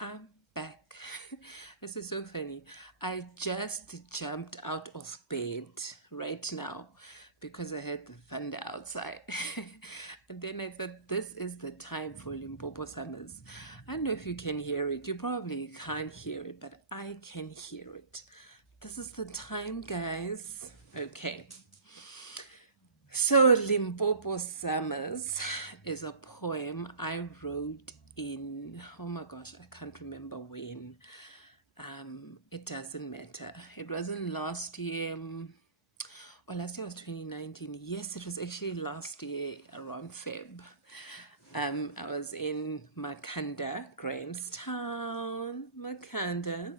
I'm back. This is so funny. I just jumped out of bed right now because I heard the thunder outside. And then I thought, this is the time for Limpopo summers. I don't know if you can hear it. You probably can't hear it, but I can hear it. This is the time, guys. Okay. So, Limpopo Summers is a poem I wrote in, oh my gosh, I can't remember when. It doesn't matter. It wasn't last year. Last year was 2019. Yes, it was actually last year around Feb. I was in Makanda, Grahamstown, Makanda,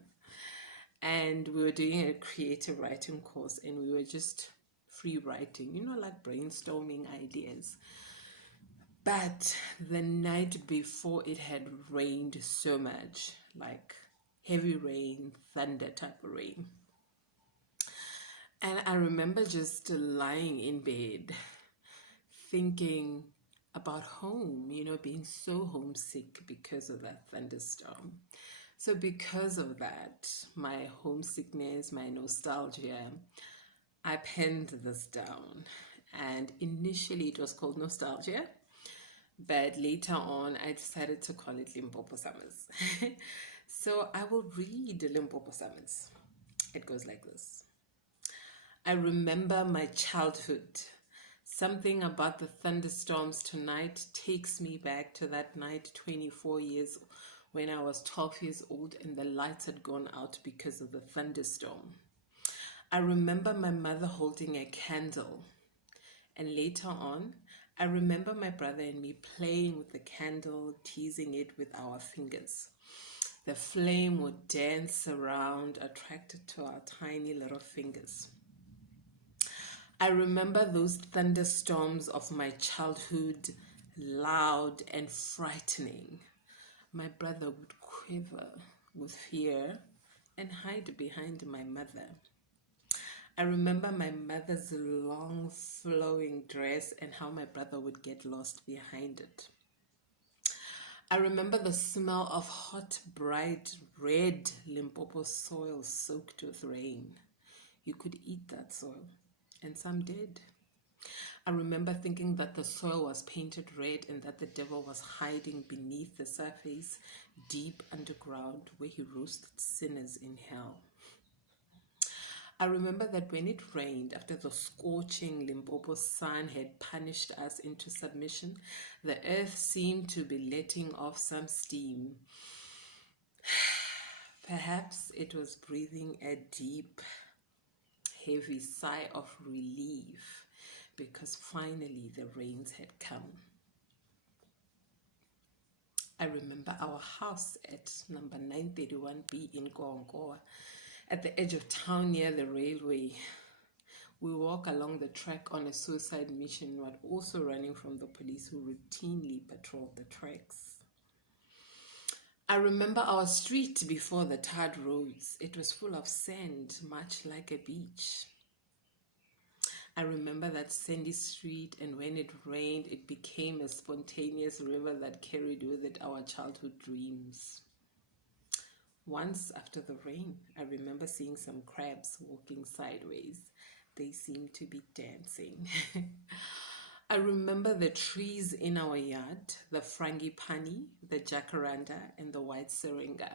and we were doing a creative writing course, and we were just free writing, like brainstorming ideas. But the night before, it had rained so much, like heavy rain, thunder type of rain. And I remember just lying in bed thinking about home, being so homesick because of that thunderstorm. So because of that, my homesickness, my nostalgia, I penned this down. And initially it was called Nostalgia, but later on I decided to call it Limpopo Summers. So I will read Limpopo Summers. It goes like this. I remember my childhood. Something about the thunderstorms tonight takes me back to that night 24 years when I was 12 years old and the lights had gone out because of the thunderstorm. I remember my mother holding a candle. And later on, I remember my brother and me playing with the candle, teasing it with our fingers. The flame would dance around, attracted to our tiny little fingers. I remember those thunderstorms of my childhood, loud and frightening. My brother would quiver with fear and hide behind my mother. I remember my mother's long flowing dress and how my brother would get lost behind it. I remember the smell of hot, bright, red Limpopo soil soaked with rain. You could eat that soil, and some did. I remember thinking that the soil was painted red and that the devil was hiding beneath the surface, deep underground, where he roasted sinners in hell. I remember that when it rained, after the scorching Limpopo sun had punished us into submission, the earth seemed to be letting off some steam. Perhaps it was breathing a deep, heavy sigh of relief because finally the rains had come. I remember our house at number 931B in Goangoa, at the edge of town near the railway. We walk along the track on a suicide mission, but also running from the police who routinely patrolled the tracks. I remember our street before the tarred roads. It was full of sand, much like a beach. I remember that sandy street, and when it rained, it became a spontaneous river that carried with it our childhood dreams. Once after the rain, I remember seeing some crabs walking sideways. They seemed to be dancing. I remember the trees in our yard, the frangipani, the jacaranda, and the white syringa.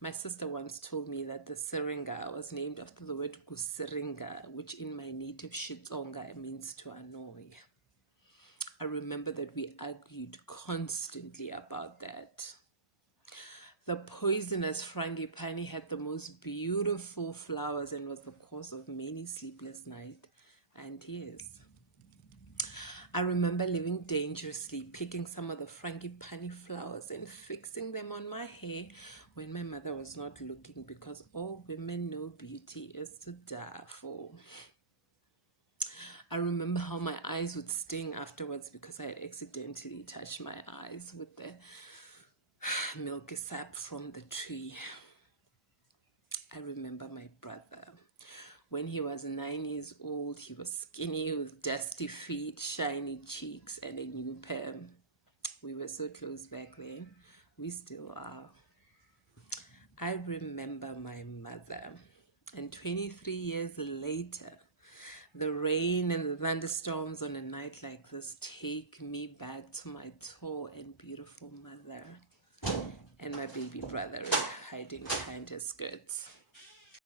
My sister once told me that the syringa was named after the word kusiringa, which in my native Xitsonga means to annoy. I remember that we argued constantly about that. The poisonous frangipani had the most beautiful flowers and was the cause of many sleepless nights and tears. I remember living dangerously, picking some of the frangipani flowers and fixing them on my hair when my mother was not looking, because all women know beauty is to die for. I remember how my eyes would sting afterwards because I had accidentally touched my eyes with the milky sap from the tree. I remember my brother. When he was 9 years old, he was skinny with dusty feet, shiny cheeks, and a new perm. We were so close back then. We still are. I remember my mother, and 23 years later, the rain and the thunderstorms on a night like this take me back to my tall and beautiful mother and my baby brother hiding behind her skirts.